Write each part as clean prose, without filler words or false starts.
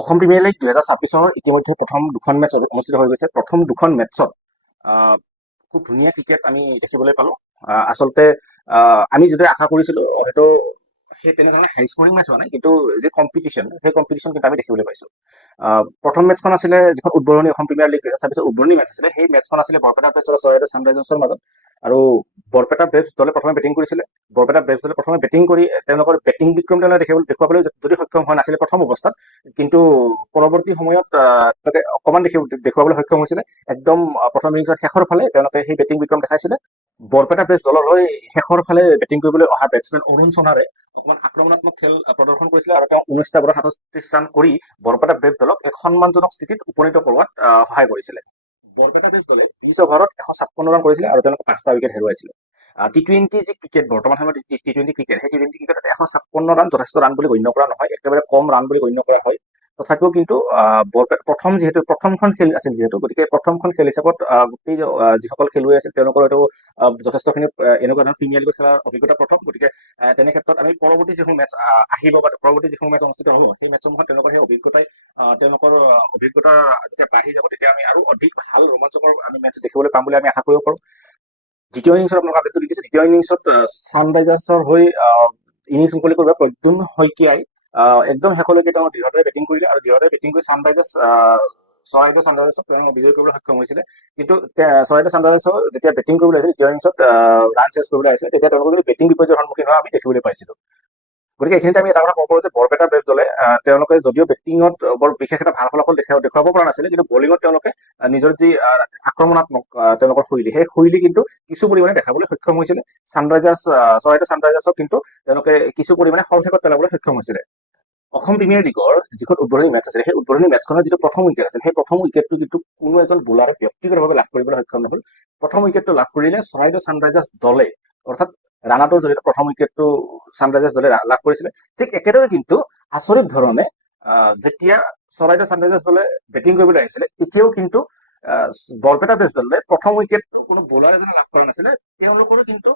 Assam premier league 2026 ইতিমধ্যে প্ৰথম দুখন মেচ অনুষ্ঠিত হৈ গৈছে। প্ৰথম দুখন মেচত খুব ধুনীয়া ক্ৰিকেট আমি দেখিবলৈ পালোঁ। আচলতে আমি যদি আশা কৰিছিলোঁ হয়তো সেই তেনেধৰণে হাই স্কৰিং মেচ হোৱা নাই, কিন্তু যি কম্পিটিশ্যন সেই কম্পিটিশ্যন কিন্তু আমি দেখিবলৈ পাইছোঁ। প্ৰথম মেচখন আছিলে যিখন উদ্বোধনী অসম প্ৰিমিয়াৰ লীগ 2026 উদ্বোধনী মেচ আছিলে, সেই মেচখন আছিলে বৰপেটা বেভছ আৰু চৰাইদেউ ছানৰাইজাৰ্ছৰ মাজত। আৰু বৰপেটা বেভছ দলে প্ৰথমে বেটিং কৰিছিলে। বৰপেটা বেভছ দলে প্ৰথমে বেটিং কৰি তেওঁলোকৰ বেটিং বিক্ৰম তেওঁলোকে দেখুৱাবলৈ যদি সক্ষম হোৱা নাছিলে প্ৰথম অৱস্থাত, কিন্তু পৰৱৰ্তী সময়ত তেওঁলোকে অকণমান দেখুৱাবলৈ সক্ষম হৈছিলে। একদম প্ৰথম ইনিংছৰ শেষৰ ফালে তেওঁলোকে সেই বেটিং বিক্ৰম দেখাইছিলে। বৰপেটা বেভছ দলৰ হৈ শেষৰ ফালে বেটিং কৰিবলৈ অহা বেটছমেন অৰুণ সোণাৰে অকণমান আক্ৰমণাত্মক খেল প্ৰদৰ্শন কৰিছিলে আৰু তেওঁ 19টা বলত 37 ৰান কৰি বৰপেটা বেভছ দলক এক সন্মানজনক স্থিতিত উপনীত কৰোৱাত সহায় কৰিছিলে। বৰপেটা বেভছ দলে 20 অভাৰত 156 ৰান কৰিছিলে আৰু তেওঁলোকে 5টা উইকেট হেৰুৱাইছিলে। টি-20 যি ক্ৰিকেট বৰ্তমান সময়ত টি-20 ক্ৰিকেট, সেই টি-20 ক্ৰিকেটত 156 ৰান যথেষ্ট ৰান বুলি গণ্য কৰা নহয়, একেবাৰে কম ৰান বুলি গণ্য কৰা হয়। তথাপিও কিন্তু প্ৰথমখন খেল আছিল গতিকে প্ৰথমখন খেল হিচাপত গোটেই যিসকল খেলুৱৈ আছিল তেওঁলোকৰ হয়তো যথেষ্টখিনি এনেকুৱা ধৰণৰ প্ৰিমিয়াৰ লীগত খেলাৰ অভিজ্ঞতা প্ৰথম। গতিকে তেনে ক্ষেত্ৰত আমি পৰৱৰ্তী যিসমূহ মেচ আহিব বা পৰৱৰ্তী যিসমূহ মেচ অনুষ্ঠিত হ'ব, সেই মেচসমূহত তেওঁলোকৰ সেই অভিজ্ঞতাই তেওঁলোকৰ অভিজ্ঞতা যেতিয়া বাঢ়ি যাব, তেতিয়া আমি আৰু অধিক ভাল ৰোমাঞ্চকৰ আমি মেচ দেখিবলৈ পাম বুলি আমি আশা কৰিব পাৰোঁ। দ্বিতীয় ইনিংছত আপোনালোক আপডেটটো দেখিছে। দ্বিতীয় ইনিংছত ছানৰাইজাৰ্ছৰ হৈ ইনিংছ মুকলি কৰিব প্ৰদ্যুন শইকীয়াই একদম শেষলৈকে তেওঁ দৃঢ়তাৰে বেটিং কৰিলে আৰু দৃঢ়তাৰে বেটিং কৰি চৰাইদেউ ছানৰাইজাৰ্ছক তেওঁ বিজয় কৰিবলৈ সক্ষম হৈছিলে। কিন্তু চৰাইদেউ ছানৰাইজাৰ্ছৰ যেতিয়া বেটিং কৰিবলৈ আহিছিল, দ্বিতীয় ইনিংছত ৰান চেজ কৰিবলৈ আহিছিলে, তেতিয়া তেওঁলোকে কিন্তু বেটিং বিপৰ্যয়ৰ সন্মুখীন হোৱা আমি দেখিবলৈ পাইছিলোঁ। গতিকে এইখিনিতে আমি এটা কথা ক'ব পাৰোঁ যে বৰপেটা বেভছ দলে তেওঁলোকে যদিও বেটিঙত বৰ বিশেষ এটা ভাল ফলাফল দেখুৱাব পৰা নাছিলে, কিন্তু বলিঙত তেওঁলোকে নিজৰ যি আক্ৰমণাত্মক তেওঁলোকৰ শৈলী, সেই শৈলী কিন্তু কিছু পৰিমাণে দেখাবলৈ সক্ষম হৈছিলে। চৰাইদেউ ছানৰাইজাৰ্ছক কিন্তু তেওঁলোকে কিছু পৰিমাণে শলশেষত পেলাবলৈ সক্ষম হৈছিলে। অসম প্ৰিমিয়াৰ লীগৰ যিখন উদ্বোধনী মেচ আছিলে, সেই উদ্বোধনী মেচখনৰ যিটো প্ৰথম উইকেট আছিল, সেই প্ৰথম উইকেটটো কিন্তু কোনো এজন বোলাৰে ব্যক্তিগতভাৱে লাভ কৰিবলৈ সক্ষম নহ'ল। প্ৰথম উইকেটটো লাভ কৰিলে চৰাইদেউ ছানৰাইজাৰ্ছ দলে, অৰ্থাৎ ৰানাটোৰ জৰিয়তে প্ৰথম উইকেটটো ছানৰাইজাৰ্ছ দলে লাভ কৰিছিলে। ঠিক একেদৰে কিন্তু আচৰিত ধৰণে যেতিয়া চৰাইদেউ ছানৰাইজাৰ্ছ দলে বেটিং কৰিবলৈ আহিছিলে, তেতিয়াও কিন্তু বৰপেটা বেভছ দলে প্ৰথম উইকেটটো কোনো বলাৰ এজনে লাভ কৰা নাছিলে। তেওঁলোকৰো কিন্তু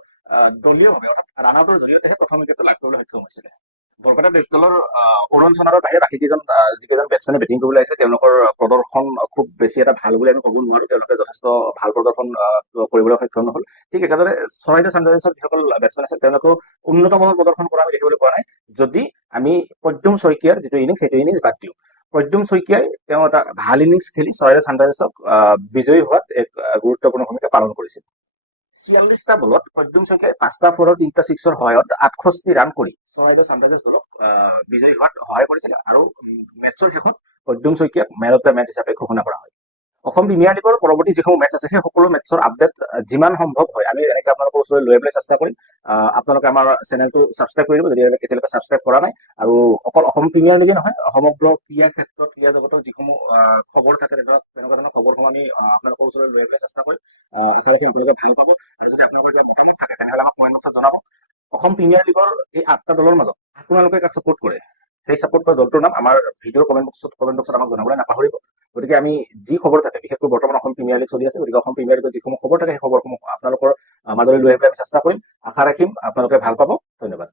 দলীয়ভাৱে অৰ্থাৎ ৰানাটোৰ জৰিয়তেহে প্ৰথম উইকেটটো লাভ কৰিবলৈ সক্ষম হৈছিলে। বৰপেটা বেভছ দলৰ অৰুণ সোণাৰৰ বাহিৰে বাকী যিকেইজন বেটছমেনে বেটিং কৰিবলৈ আহিছে, তেওঁলোকৰ প্ৰদৰ্শন খুব বেছি এটা ভাল বুলি আমি ক'ব নোৱাৰোঁ। তেওঁলোকে যথেষ্ট ভাল প্ৰদৰ্শন কৰিবলৈ সক্ষম নহ'ল। ঠিক একেদৰে চৰাইদেউ ছানৰাইজাৰ্ছৰ যিসকল বেটছমেন আছে, তেওঁলোকেও উন্নত মানৰ প্ৰদৰ্শন কৰা আমি দেখিবলৈ পোৱা নাই, যদি আমি প্ৰদ্যুম শইকীয়াৰ যিটো ইনিংছ সেইটো ইনিংছ বাদ দিওঁ। প্ৰদ্যুম শইকীয়াই তেওঁ এটা ভাল ইনিংছ খেলি চৰাইদেউ ছানৰাইজাৰ্ছক বিজয়ী হোৱাত এক গুৰুত্বপূৰ্ণ ভূমিকা পালন কৰিছিল। 46টা বলত প্ৰদ্যুম শইকীয়াই 5টা ফ'ৰৰ 3টা ছিক্সৰ সহায়ত 68 ৰান কৰি চৰাইদেউ ছানৰাইজাৰ্ছ দলক বিজয়ী হোৱাত সহায় কৰিছিল আৰু মেচৰ শেষত প্ৰদ্যুম শইকীয়াক মেন অফ দ্য মেচ হিচাপে ঘোষণা কৰা হয়। অসম প্ৰিমিয়াৰ লীগৰ পৰৱৰ্তী যিসমূহ মেচ আছে, সেই সকলো মেচৰ আপডেট যিমান সম্ভৱ হয় আমি এনেকৈ আপোনালোকৰ ওচৰলৈ লৈ আহিবলৈ চেষ্টা কৰিম। আপোনালোকে আমাৰ চেনেলটো ছাবস্ক্ৰাইব কৰি দিব যদি এতিয়ালৈকে ছাবস্ক্ৰাইব কৰা নাই। আৰু অকল অসম প্ৰিমিয়াৰ লীগে নহয়, সমগ্ৰ ক্ৰীড়া ক্ষেত্ৰত ক্ৰীড়া জগতৰ যিসমূহ খবৰ থাকে, তেনেকুৱা ধৰণৰ খবৰসমূহ আমি আপোনালোকৰ ওচৰলৈ লৈ আহিবলৈ চেষ্টা কৰিম। আশা ৰাখি আপোনালোকে ভাল পাব। আৰু যদি আপোনালোকৰ কিবা মতামত থাকে তেনেহ'লে আমাক কমেণ্ট বক্সত জনাব। অসম প্ৰিমিয়াৰ লীগৰ এই 8টা দলৰ মাজত আপোনালোকে কাক ছাপোৰ্ট কৰে, সেই ছাপোৰ্ট কৰা দলটোৰ নাম আমাৰ ভিডিঅ'ৰ কমেণ্ট বক্সত আমাক জনাবলৈ নাপাহৰিব। গতিকে আমি যি খবৰ থাকে, বিশেষকৈ বৰ্তমান অসম প্ৰিমিয়াৰ লীগ চলি আছে, গতিকে অসম প্ৰিমিয়াৰ লীগৰ যিসমূহ খবৰ থাকে সেই খবৰসমূহ আপোনালোকৰ মাজলৈ লৈ আহিবলৈ আমি চেষ্টা কৰিম। আশা ৰাখিম আপোনালোকে ভাল পাব। ধন্যবাদ।